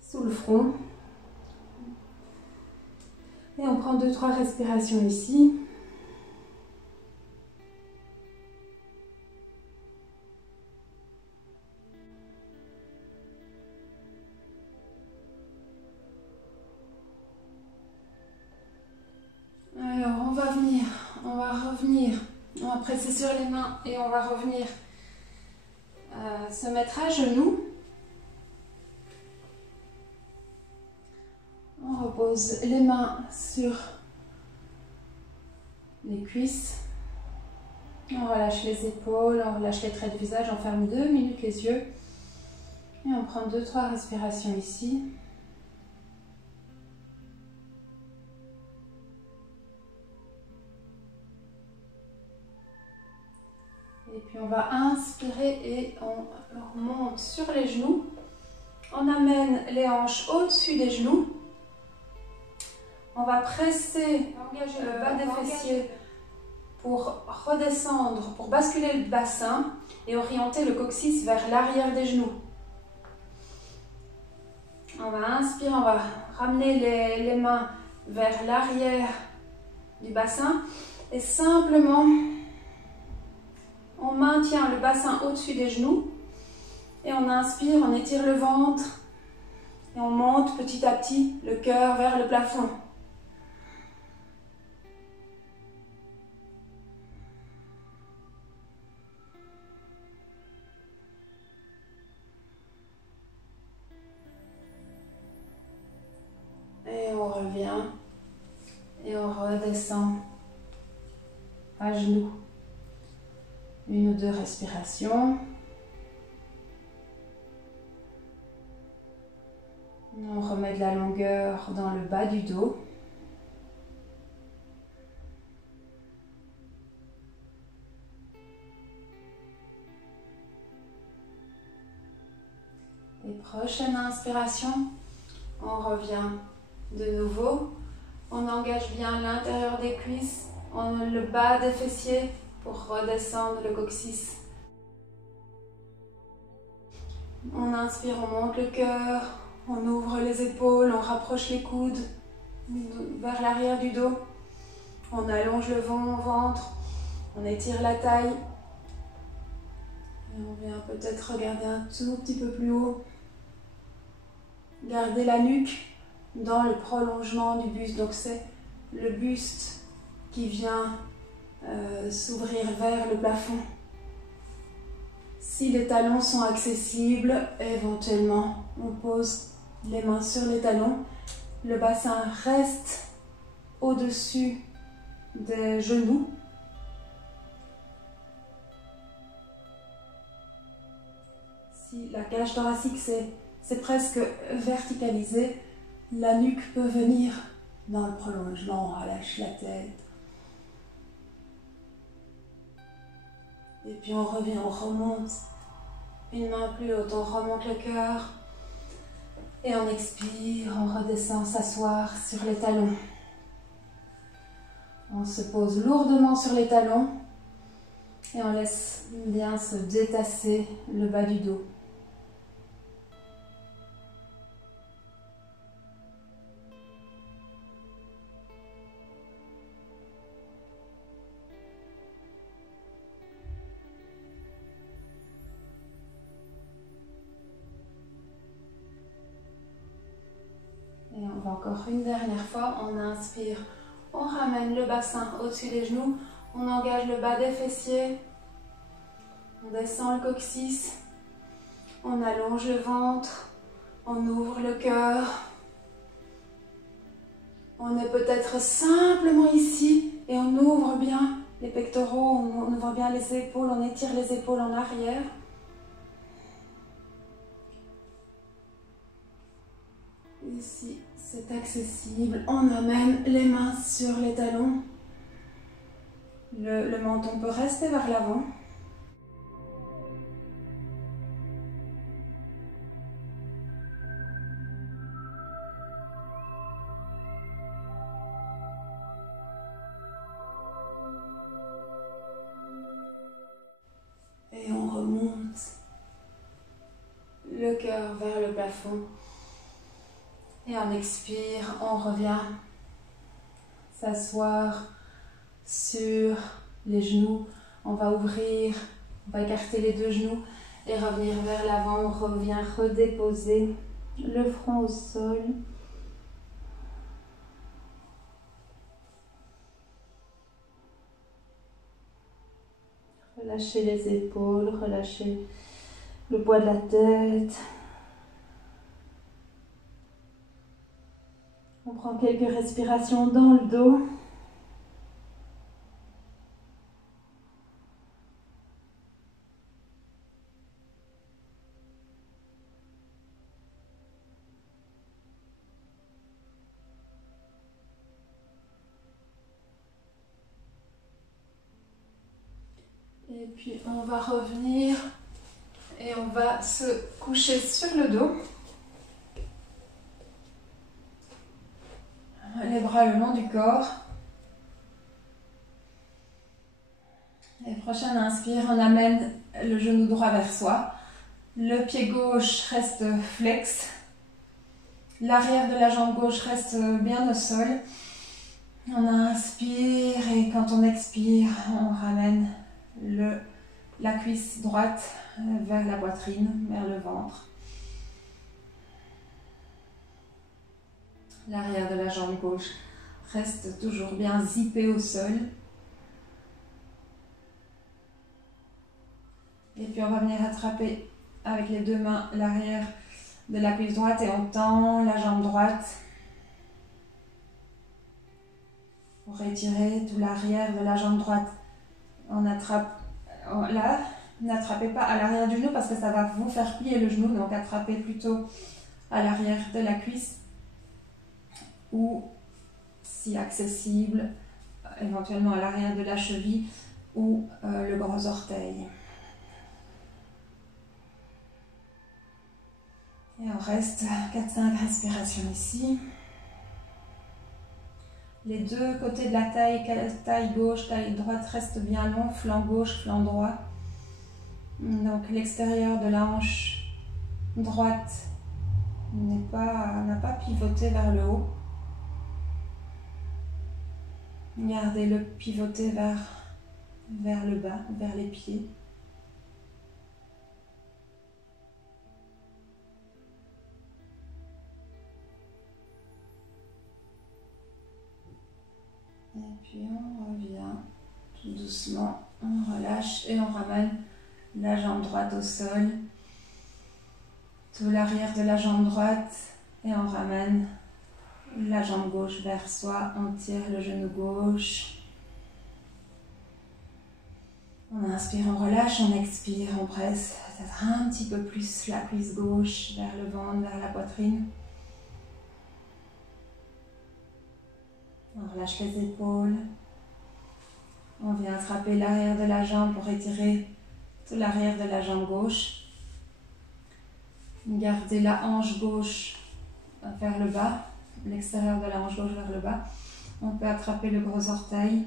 Sous le front. Et on prend 2-3 respirations ici. Alors on va venir, on va revenir, on va presser sur les mains et on va revenir se mettre à genoux. On repose les mains sur les cuisses. On relâche les épaules, on relâche les traits de visage, on ferme 2 minutes les yeux. Et on prend 2-3 respirations ici. Et puis on va inspirer et on monte sur les genoux. On amène les hanches au-dessus des genoux. On va presser, engager le bas des fessiers pour redescendre, pour basculer le bassin et orienter le coccyx vers l'arrière des genoux. On va inspirer, on va ramener les mains vers l'arrière du bassin et simplement on maintient le bassin au-dessus des genoux et on inspire, on étire le ventre et on monte petit à petit le cœur vers le plafond. genou. 1 ou 2 respirations. On remet de la longueur dans le bas du dos. Et prochaine inspiration, on revient de nouveau. On engage bien l'intérieur des cuisses, le bas des fessiers pour redescendre le coccyx. On inspire, on monte le cœur, on ouvre les épaules, on rapproche les coudes vers l'arrière du dos. On allonge le ventre, on étire la taille. Et on vient peut-être regarder un tout petit peu plus haut. Gardez la nuque dans le prolongement du buste. Donc c'est le buste qui vient s'ouvrir vers le plafond. Si les talons sont accessibles, éventuellement on pose les mains sur les talons. Le bassin reste au-dessus des genoux. Si la cage thoracique c'est presque verticalisé, la nuque peut venir dans le prolongement, on relâche la tête. Et puis on revient, on remonte une main plus haute, on remonte le cœur. Et on expire, on redescend s'asseoir sur les talons. On se pose lourdement sur les talons et on laisse bien se détasser le bas du dos. Et on va encore une dernière fois, on inspire, on ramène le bassin au-dessus des genoux, on engage le bas des fessiers, on descend le coccyx, on allonge le ventre, on ouvre le cœur. On est peut-être simplement ici et on ouvre bien les pectoraux, on ouvre bien les épaules, on étire les épaules en arrière. Ici, c'est accessible. On amène les mains sur les talons. Le menton peut rester vers l'avant. Et on remonte le cœur vers le plafond. Et on expire, on revient s'asseoir sur les genoux. On va ouvrir, on va écarter les 2 genoux et revenir vers l'avant. On revient redéposer le front au sol. Relâchez les épaules, relâchez le poids de la tête. On prend quelques respirations dans le dos. Et puis on va revenir et on va se coucher sur le dos. Les bras le long du corps. Et prochaine inspire, on amène le genou droit vers soi. Le pied gauche reste flex. L'arrière de la jambe gauche reste bien au sol. On inspire et quand on expire, on ramène la cuisse droite vers la poitrine, vers le ventre. L'arrière de la jambe gauche reste toujours bien zippé au sol. Et puis on va venir attraper avec les 2 mains l'arrière de la cuisse droite et on tend la jambe droite pour étirer tout l'arrière de la jambe droite On attrape là, n'attrapez pas à l'arrière du genou parce que ça va vous faire plier le genou, donc attrapez plutôt à l'arrière de la cuisse ou, si accessible, éventuellement à l'arrière de la cheville ou le gros orteil. Et on reste 4-5 respirations ici. Les deux côtés de la taille gauche, taille droite restent bien longs, flanc gauche, flanc droit. Donc l'extérieur de la hanche droite n'a pas pivoté vers le haut. Gardez-le pivoter vers le bas, vers les pieds. Et puis on revient tout doucement, on relâche et on ramène la jambe droite au sol, tout l'arrière de la jambe droite et on ramène la jambe gauche vers soi, on tire le genou gauche. On inspire, on relâche, on expire, on presse peut-être un petit peu plus la cuisse gauche vers le ventre, vers la poitrine. On relâche les épaules. On vient attraper l'arrière de la jambe pour étirer tout l'arrière de la jambe gauche. Gardez la hanche gauche vers le bas, l'extérieur de la hanche gauche vers le bas. On peut attraper le gros orteil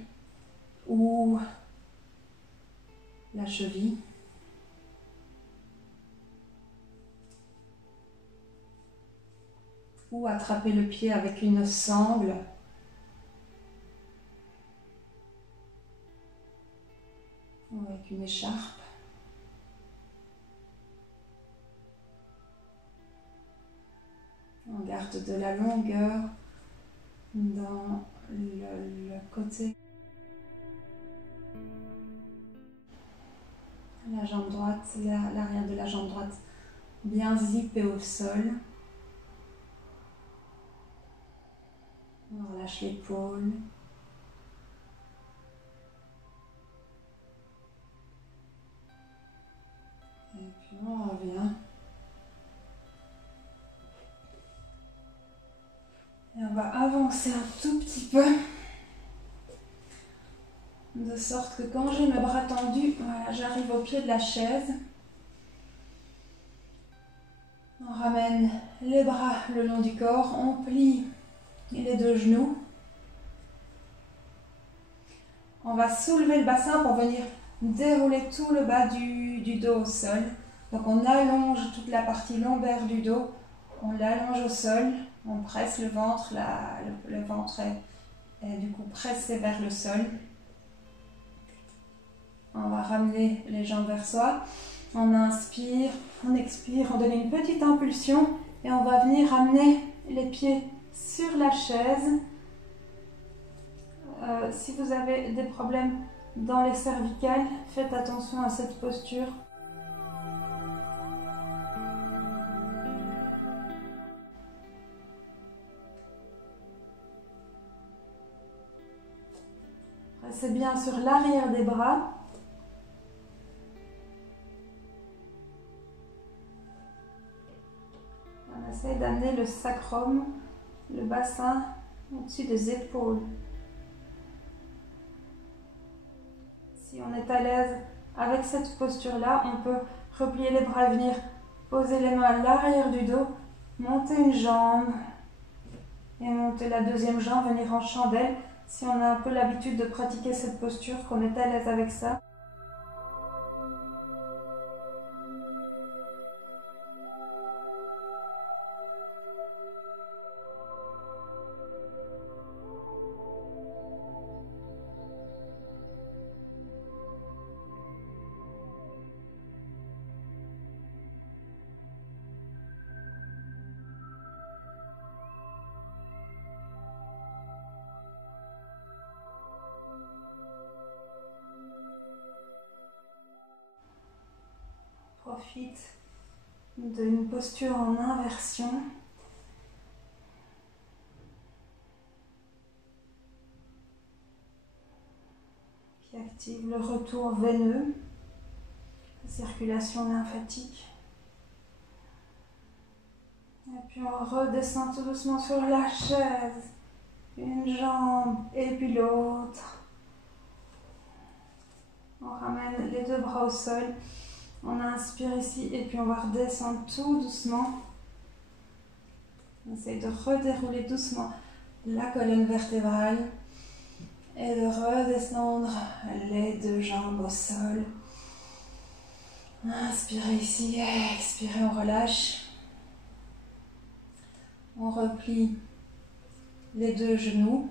ou la cheville. Ou attraper le pied avec une sangle. Ou avec une écharpe. On garde de la longueur dans le côté. La jambe droite, l'arrière de la jambe droite bien zippé au sol. On relâche l'épaule. Et puis on revient. Et on va avancer un tout petit peu. De sorte que quand j'ai mes bras tendus, voilà, j'arrive au pied de la chaise. On ramène les bras le long du corps, on plie les deux genoux. On va soulever le bassin pour venir dérouler tout le bas du dos au sol. Donc on allonge toute la partie lombaire du dos, on l'allonge au sol, on presse le ventre, le ventre est du coup pressé vers le sol. On va ramener les jambes vers soi. On inspire, on expire, on donne une petite impulsion et on va venir ramener les pieds sur la chaise. Si vous avez des problèmes dans les cervicales, faites attention à cette posture. Pressez bien sur l'arrière des bras. On essaie d'amener le sacrum, le bassin, au-dessus des épaules. Si on est à l'aise avec cette posture-là, on peut replier les bras et venir poser les mains à l'arrière du dos, monter une jambe et monter la deuxième jambe, venir en chandelle. Si on a un peu l'habitude de pratiquer cette posture, qu'on est à l'aise avec ça. Profite d'une posture en inversion. Qui active le retour veineux, la circulation lymphatique. Et puis on redescend tout doucement sur la chaise, une jambe et puis l'autre. On ramène les deux bras au sol, on inspire ici et puis on va redescendre tout doucement. On essaye de redérouler doucement la colonne vertébrale et de redescendre les deux jambes au sol. Inspirez ici, expirez, on relâche. On replie les deux genoux.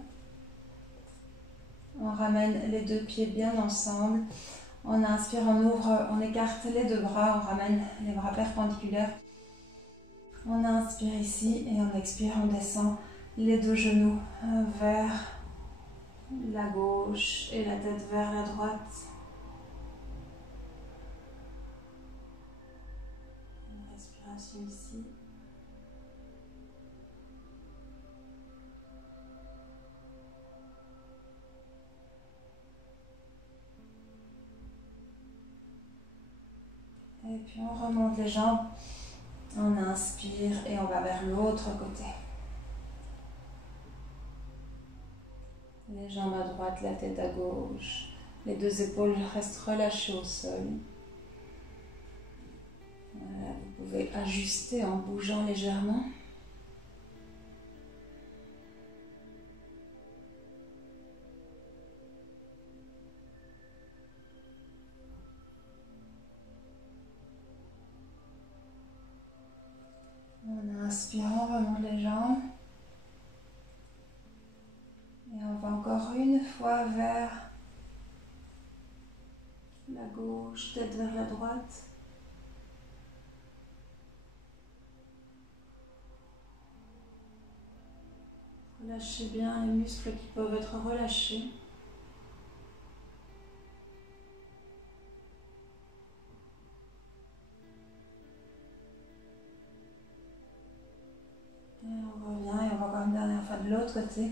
On ramène les deux pieds bien ensemble. On inspire, on ouvre, on écarte les deux bras, on ramène les bras perpendiculaires. On inspire ici et on expire, on descend les deux genoux vers la gauche et la tête vers la droite. Une respiration ici. Et puis on remonte les jambes, on inspire et on va vers l'autre côté. Les jambes à droite, la tête à gauche. Les deux épaules restent relâchées au sol. Voilà, vous pouvez ajuster en bougeant légèrement. En inspirant, on remonte les jambes. Et on va encore une fois vers la gauche, tête vers la droite. Relâchez bien les muscles qui peuvent être relâchés. Et on revient et on va encore une dernière fois de l'autre côté.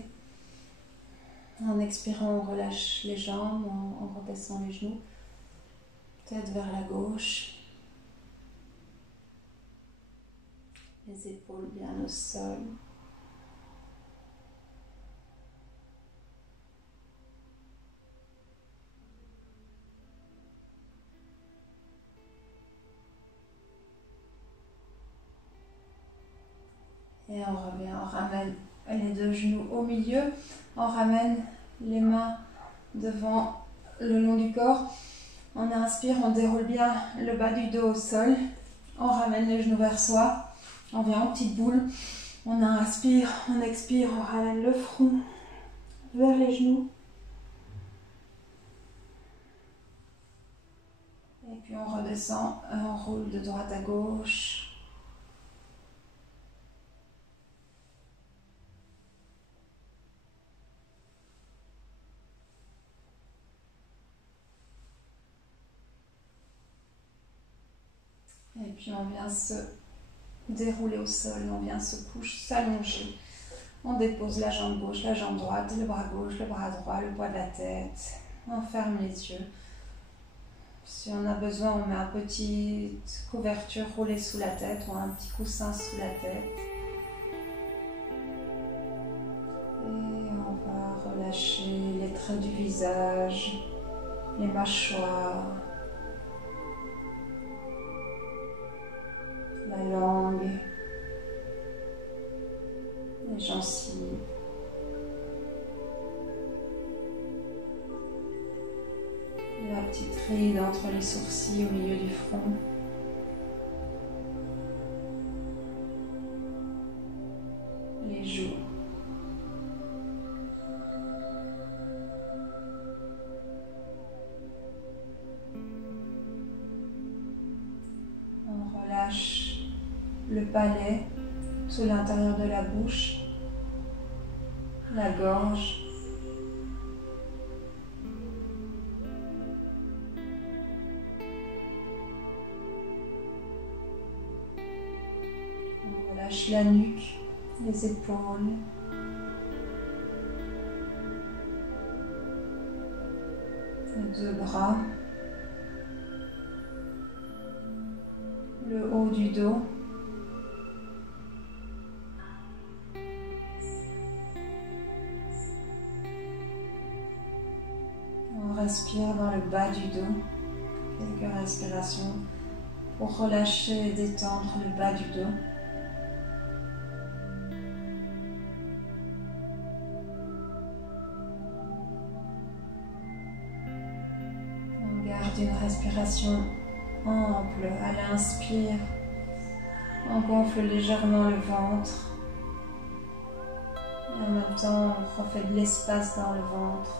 En expirant, on relâche les jambes, on redescend les genoux. Tête vers la gauche. Les épaules bien au sol. Et on revient, on ramène les deux genoux au milieu. On ramène les mains devant le long du corps. On inspire, on déroule bien le bas du dos au sol. On ramène les genoux vers soi. On vient en petite boule. On inspire, on expire, on ramène le front vers les genoux. Et puis on redescend, on roule de droite à gauche. Et puis on vient se dérouler au sol, on vient se coucher, s'allonger. On dépose la jambe gauche, la jambe droite, le bras gauche, le bras droit, le poids de la tête. On ferme les yeux. Si on a besoin, on met une petite couverture roulée sous la tête ou un petit coussin sous la tête. Et on va relâcher les traits du visage, les mâchoires, la langue, les gencives. La petite ride entre les sourcils au milieu du front. Les joues. On relâche le palais, tout l'intérieur de la bouche, la gorge. On relâche la nuque, les épaules. Et 2 bras, le haut du dos, on respire dans le bas du dos, quelques respirations pour relâcher et détendre le bas du dos. On garde une respiration ample à l'inspire. On gonfle légèrement le ventre. Et en même temps, on refait de l'espace dans le ventre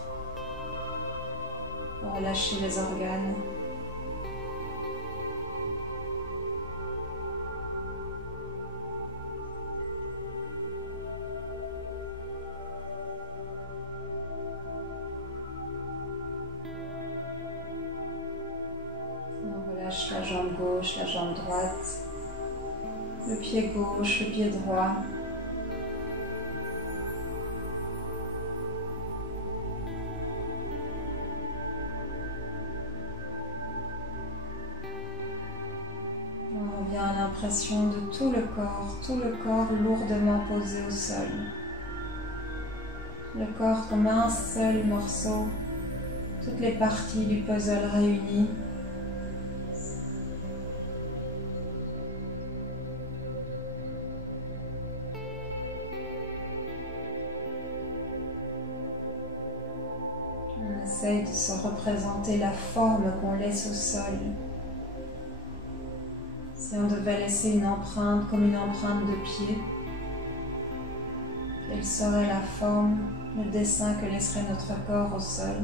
pour relâcher les organes. Relâche la jambe gauche, la jambe droite, le pied gauche, le pied droit. On revient à l'impression de tout le corps lourdement posé au sol. Le corps comme un seul morceau, toutes les parties du puzzle réunies. On essaye de se représenter la forme qu'on laisse au sol. Si on devait laisser une empreinte comme une empreinte de pied, quelle serait la forme, le dessin que laisserait notre corps au sol?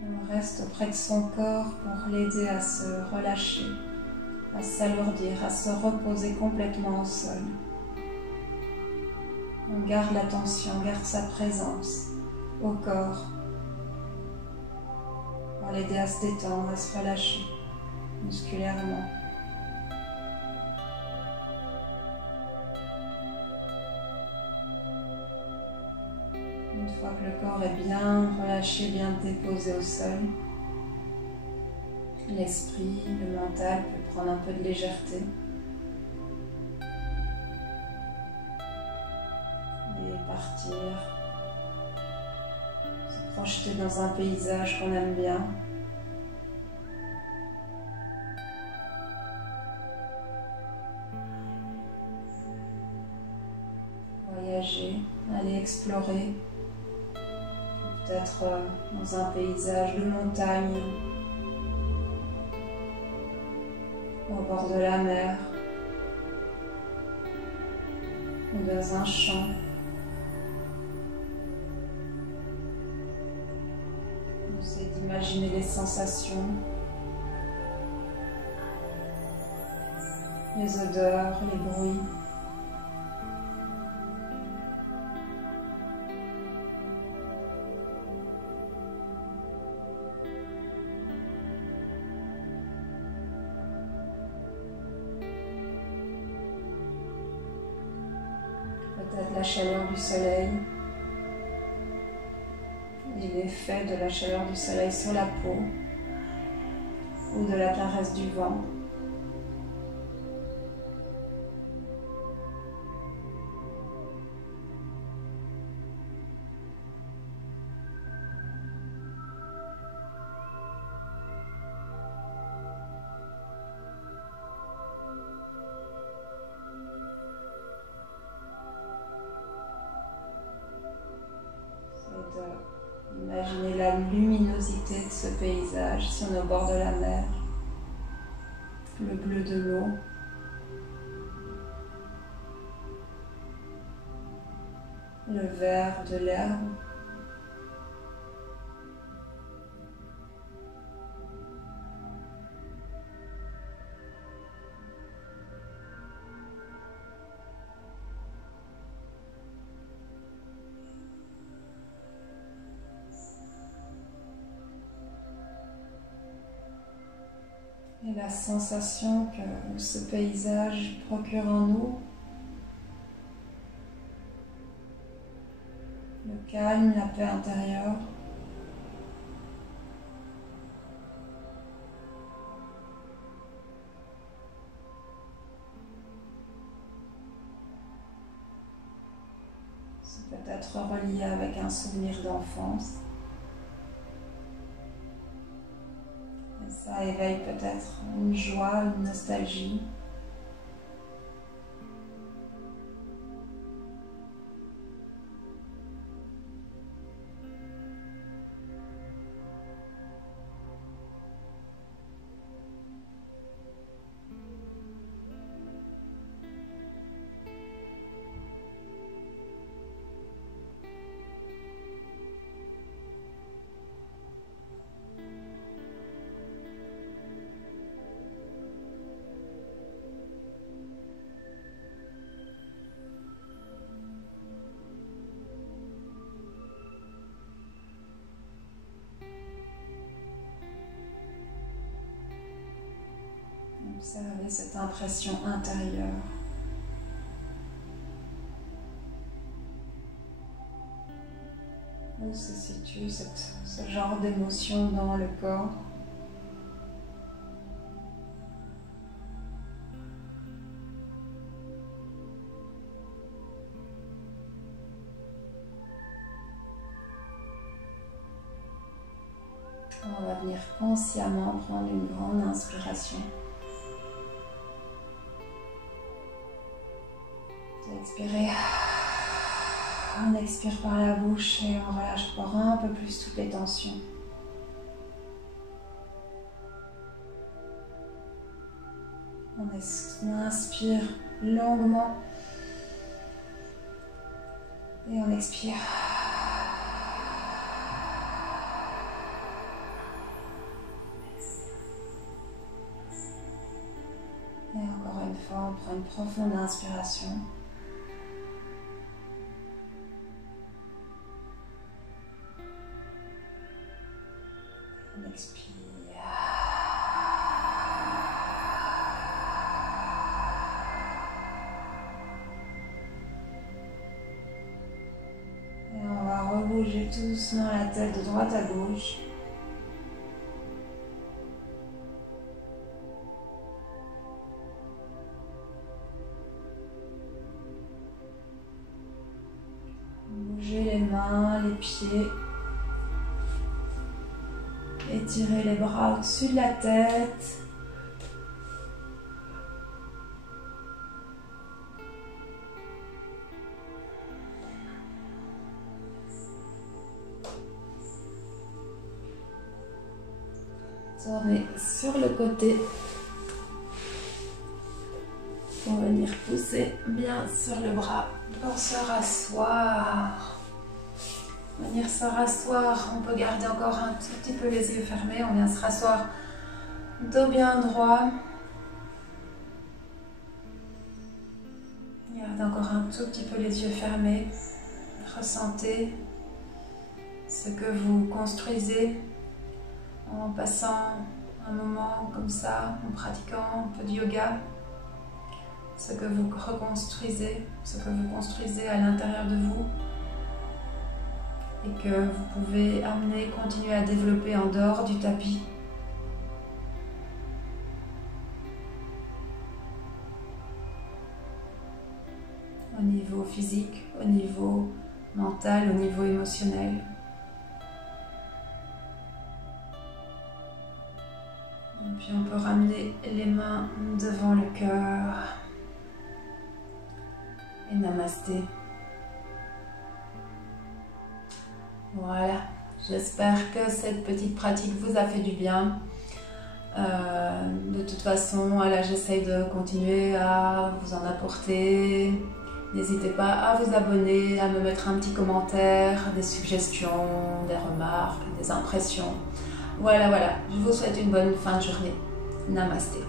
On reste auprès de son corps pour l'aider à se relâcher, à s'alourdir, à se reposer complètement au sol. On garde l'attention, on garde sa présence au corps pour l'aider à se détendre, à se relâcher musculairement. Une fois que le corps est bien relâché, bien déposé au sol, l'esprit, le mental peut prendre un peu de légèreté et partir, se projeter dans un paysage qu'on aime bien. Voyager, aller explorer. Peut-être dans un paysage de montagne, au bord de la mer, ou dans un champ. On essaie d'imaginer les sensations, les odeurs, les bruits. Peut-être la chaleur du soleil et l'effet de la chaleur du soleil sur la peau ou de la caresse du vent. Imaginez la luminosité de ce paysage si on est au bord de la mer, le bleu de l'eau, le vert de l'herbe, la sensation que ce paysage procure en nous. Le calme, la paix intérieure. C'est peut-être relié avec un souvenir d'enfance. Et ça éveille peut-être une joie, une nostalgie. Observez cette impression intérieure. Où se situe ce genre d'émotion dans le corps? On va venir consciemment prendre une grande inspiration. Expirez. On expire par la bouche et on relâche encore un peu plus toutes les tensions. On inspire longuement et on expire. Et encore une fois, on prend une profonde inspiration. On expire. Et on va rebouger doucement la tête de droite à gauche. Bougez les mains, les pieds. Étirez les bras au-dessus de la tête. Tournez sur le côté pour venir pousser bien sur le bras pour se rasseoir. Venir se rasseoir, on peut garder encore un tout petit peu les yeux fermés, on vient se rasseoir dos bien droit. Gardez encore un tout petit peu les yeux fermés. Ressentez ce que vous construisez en passant un moment comme ça, en pratiquant un peu de yoga. Ce que vous reconstruisez, ce que vous construisez à l'intérieur de vous. Et que vous pouvez amener, continuer à développer en dehors du tapis. Au niveau physique, au niveau mental, au niveau émotionnel. Et puis on peut ramener les mains devant le cœur. Et namasté. Voilà, j'espère que cette petite pratique vous a fait du bien. De toute façon, voilà, j'essaye de continuer à vous en apporter. N'hésitez pas à vous abonner, à me mettre un petit commentaire, des suggestions, des remarques, des impressions. Voilà, je vous souhaite une bonne fin de journée. Namasté.